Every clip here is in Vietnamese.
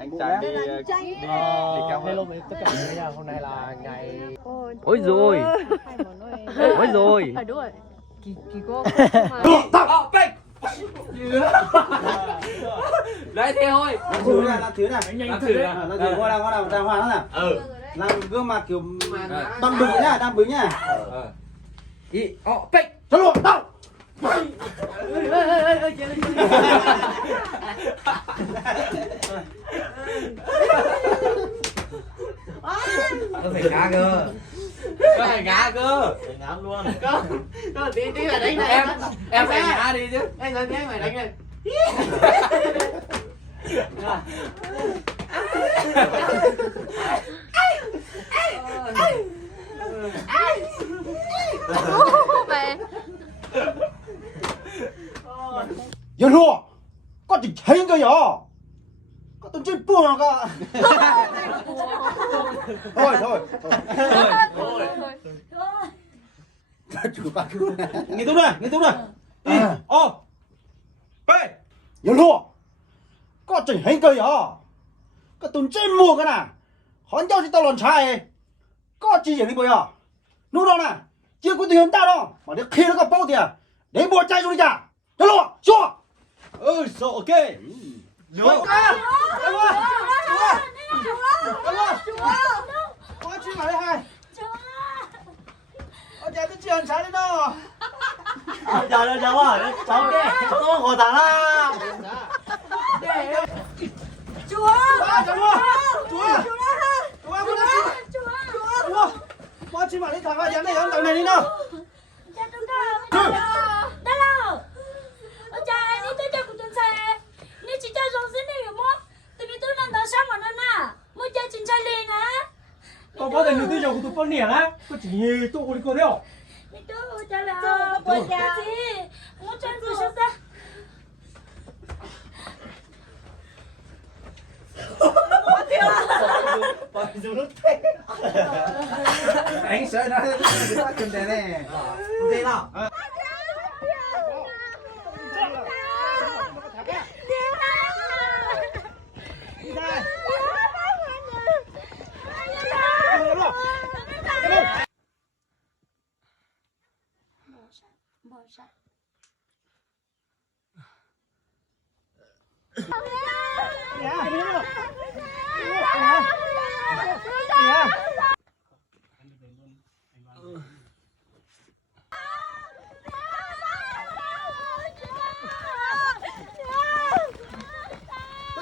Anh trai đi kéo hello với tất cả mọi người nha. Hôm nay là ngày ôi rồi ôi rồi đấy thế thôi. Làm thứ này làm thử qua đàng hoàng nào. Làm gương mặt kiểu đang bự nhá. Ý ọ bích Cho luôn tao. nó phải ngã cơ. Nó phải ngã cơ. ngáo luôn. Có tí phải đánh này. Em phải ngã đi chứ. Anh nói tiếng phải đánh này. mẹ Yên luôn. Có chỉ thấy cơ nhở. Có tôi chơi buồn cả. Thôi. Nghe tốt này. Đi. Ô. Bê. Yên luôn. Có chỉ thấy cơ nhở. Có tôi chơi mua cái nào. Hòn nhau thì tao lòn trai. Có chỉ gì đi bây giờ. Lúc đó nè. Chưa có tiền tao đâu. Mà để khi nó có bao tiền. Để mua chai cho đi trả. Cho luôn. Cho. So ok. Được. Có chuyện ở đây hai. Ôi trời, tôi chưa sáng đến đâu. Chào đâu cháu à, cháu tôi khổ thằng la. chúa Có chuyện ở đây thằng ai dám đây không? Tao này đi nào. Tôi có thể nữ tư của tôi con nẻ á, tôi chỉ tụ đi cô đeo. Anh sợ nó bắt chân thế này. Thế nào?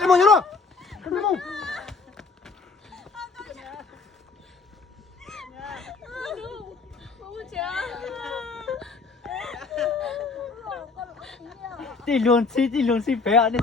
Em mau nhớ rồi. Em mau. Đi luôn xin bé ạ đi.